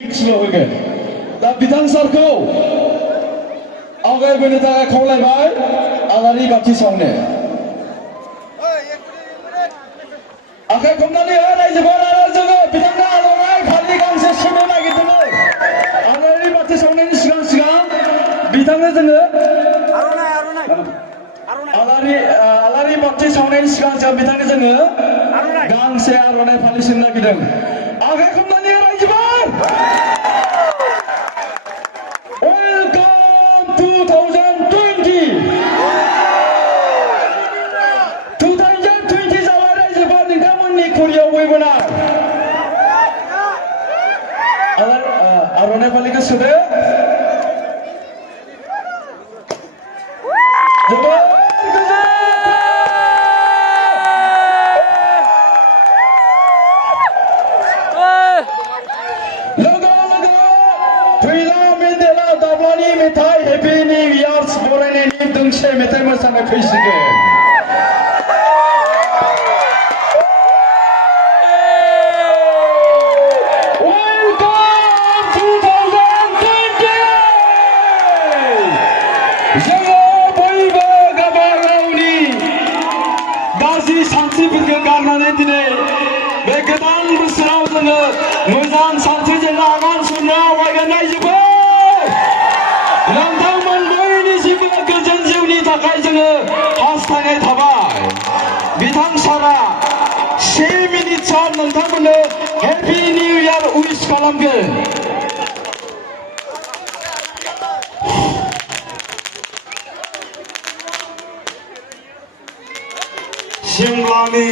होगोन दा बिथां सारखौ आवगायबोनो थाखाय खावलायबाय आलारि बाथि सावनो आखाइ खबनानै हो रायजोफोर आरो जोङो बिथांनो आर'नाइ फालि गांसे सुनो नागिरदोंमोन आलारि बाथि सावनायनि सिगां बिथांनो जोङो आलारि बाथि सावनायनि सिगां बिथांनो जोङो गांसे आर'नाइ फालि सुनो नागिरदों आखाइ खबनानै हो रायजोफोर आर'नाइ फालिखौ सुदो जोबोद लोगो फैला मेन्देला दाब्लानि मेथाइ हेपि निउ इयार्स बरायनायनि दोंसे मेथाइ मोसानाय फैसिगोन सानस्रिफोरखौ गारनानै दिनै बे गोदान बोसोराव जोङो मोजां सानस्रिजों आगान सुरनो आवगायगोन रायजोफोर नोंथांमोन बयनिसिमबो गोजोन जिउनि थाखाय जोङो हास्थायनाय थाबाय बिथां सारा 1 मिनिट सम नोंथांमोननो हेपि निउ इयार उइस खालामगोन सिमलानि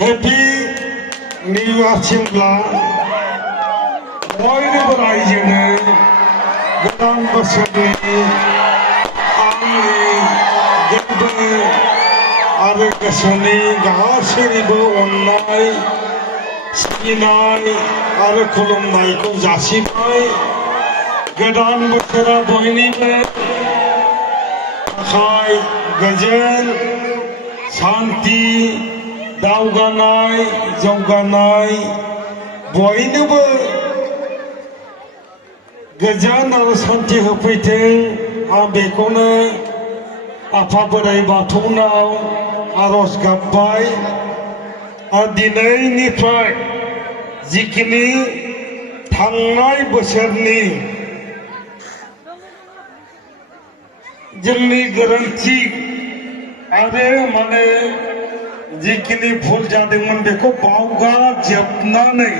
हेपि निउ इयार सिमला बयनिबो रायजोनो गोदान बोसोरनि आंनि गोसो आरो गोसोनि गासैनिबो अननाय सिबिनाय आरो खुलुमनायखौ जासिबाय गोदान बोसोरा बयनिबो थाखाय गोजोन शान्ति दावगानाय जौगानाय बयनोबो गोजोन आरो शान्ति होफैथों आं बेखौनो आफा बोराइ बाथौनाव आरज गाबबाय आरो दिनैनिफ्राय जिखिनि थांनाय बोसोरनि जोंनि गोरोन्थि आरो माने जिखिनि भुल जादोंमोन बेखौ बावगारजोबनानै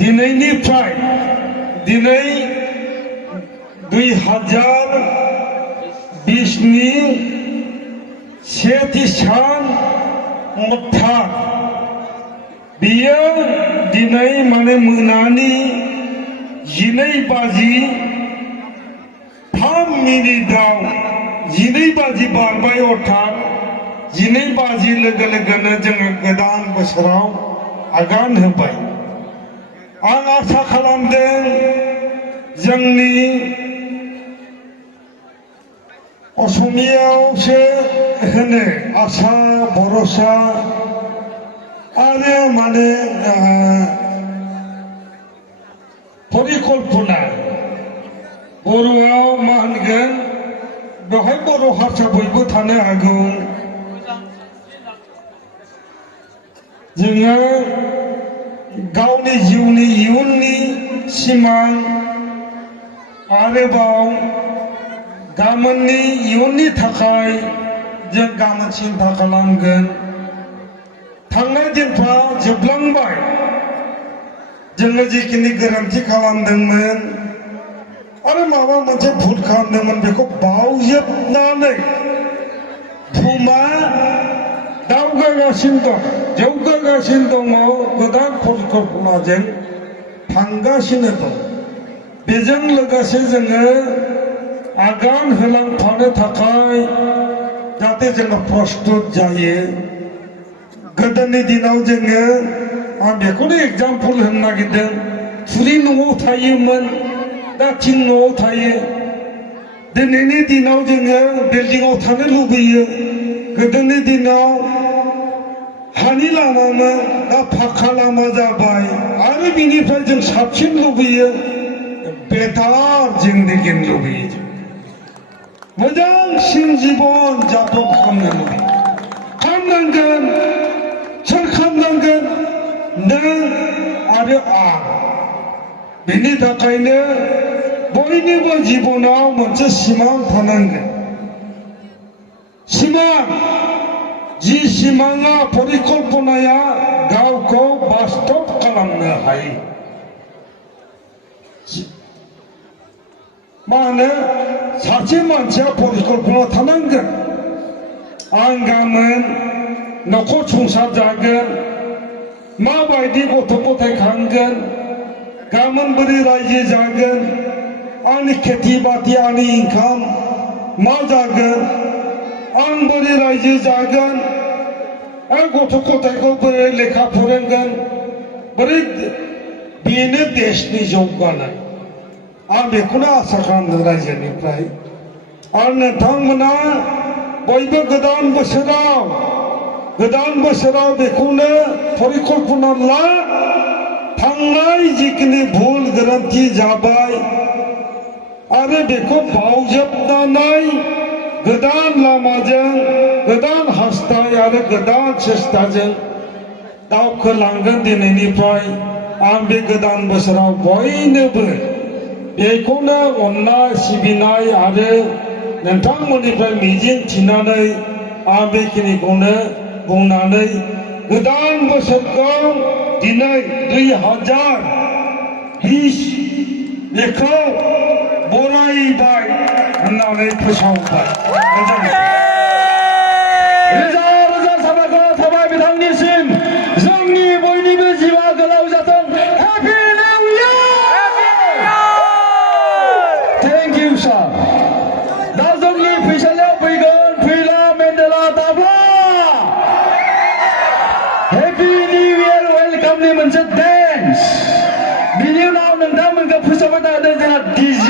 दिनैनिफ्राय दिनै 2020 नि सेथि सान अर्थात बियो दिनै माने मोनानि 12:03 मिनिटाव 12 बाजि बारबाय अर्थात 12 बाजि लोगो लोगोनो जोङो गोदान बोसोराव आगान होबाय आं आसा खालामदों जोंनि असमियावसो होनो आसा भरसा आरो माने परिकल्पना बर'आव मा होनगोन बेवहाय बर' हारसा बयबो थानो हागौ जोङो गावनि जिउनि इयुननि सिमां आरोबाव गाबोननि इयुननि थाखाय जों गाबोन सिन्था खालामगोन थांनाय दिनफ्रा जोबलांबाय जोङो जिखिनि गोरोन्थि खालामदोंमोन आरो माबा मोनसे भुल खालामदोंमोन बेखौ बावजोबनानै बुहुमा दावगागासिनो दं जौगागासिनो दङ गोदान परिकल्पनाजों थांगासिनो दं बेजों लोगोसे जोङो आगान होलांफानो थाखाय जाहाथे जोङो प्रस्तुत जायो गोदोनि दिनाव जोङो आं बेखौनो एग्जाम्पल होनो नागिरदों थुरि न'आव थायोमोन दा थिं न'आव थायो दिनैनि दिनाव जोङो बिल्डिंआव थानो लुबैयो गोदोनि दिनाव हानि लामामोन दा फाखा लामा जाबाय आरो बिनिफ्राय जों साबसिन लुबैयो बेटार जिंदगि लुबैयो जों मोजांसिन जीवन जापन खालामनो लुबैयो खालामनांगोन सोर खालामनांगोन नों आरो आं बेनि थाखायनो बयनिबो जिबनाव मोनसे सिमां थानांगोन सिमां जि सिमाङा परिकल्पनाया गावखौ बास्तब खालामनो हायो मा होनो सासे मानसिया परिकल्पना थानांगोन आं गाबोन न'खर संसार जागोन माबायदि गथ' गथाय खांगोन गाबोन बोरै रायजो जागोन आंनि खेथि बाथि आंनि इनकाम मा जागोन आं बोरै रायजो जागोन आरो गथ' गथायखौ बोरै लेखा फोरोंगोन बोरै बेनो देशनि जौगानाय आं बेखौनो आसा खालामदों रायजोनिफ्राय आरो नोंथांमोना बयबो गोदान बोसोराव बेखौनो परिकल्पना ला थांनाय जिखिनि भुल गोरोन्थि जाबाय आरो बेखौ बावजोबनानै गोदान लामाजों गोदान हास्थाय आरो गोदान सेस्ताजों दावखोलांगोन दिनैनिफ्राय आं बे गोदान बोसोराव बयनोबो बेखौनो अननाय सिबिनाय आरो नोंथांमोननिफ्राय मिजिं थिनानै आं बेखिनिखौनो बुंनानै गोदान बोसोरखौ दिनै 2020 बेखौ बरायबाय होननानै फोसावबाय रोजा रोजा साबायखर थाबाय बिथांनिसिम जोंनि बयनिबो जिउआ गोलाव जाथों happy new year thank you sir दा जोंनि फैसालियाव फैगोन फैला मेन्डेला दाब्ला हेपि निउ इयार वेलकामनि मोनसे डेन्स बिनि उनाव नोंथांमोनखौ फोसावबाय थादों जोंहा DJ